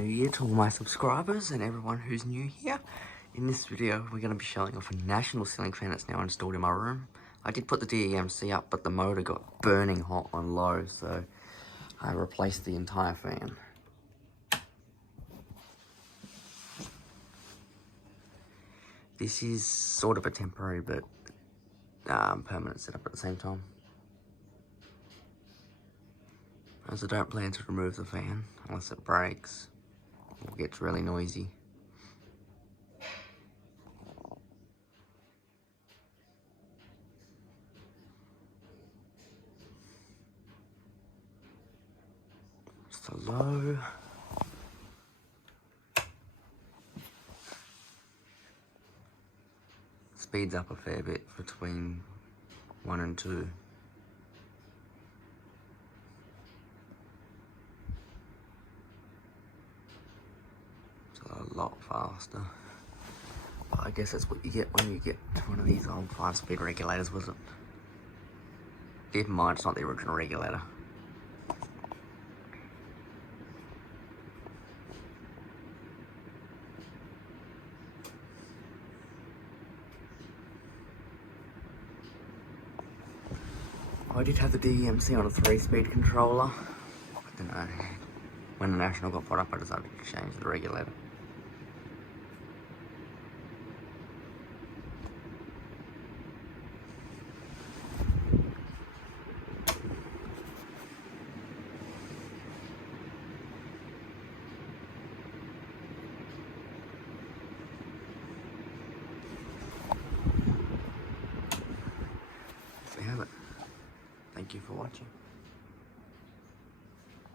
New Year to all my subscribers and everyone who's new here. In this video, we're going to be showing off a national ceiling fan that's now installed in my room. I did put the DEMC up, but the motor got burning hot on low, so I replaced the entire fan. This is sort of a temporary but permanent setup at the same time, as I don't plan to remove the fan unless it breaks or gets really noisy. Just a low. Speeds up a fair bit between 1 and 2. It's a lot faster. But I guess that's what you get when you get one of these old 5-speed regulators with it. Keep in mind, it's not the original regulator. I did have the DEMC on a 3-speed controller, but then when the National got put up, I decided to change the regulator. So we have it. Thank you for watching.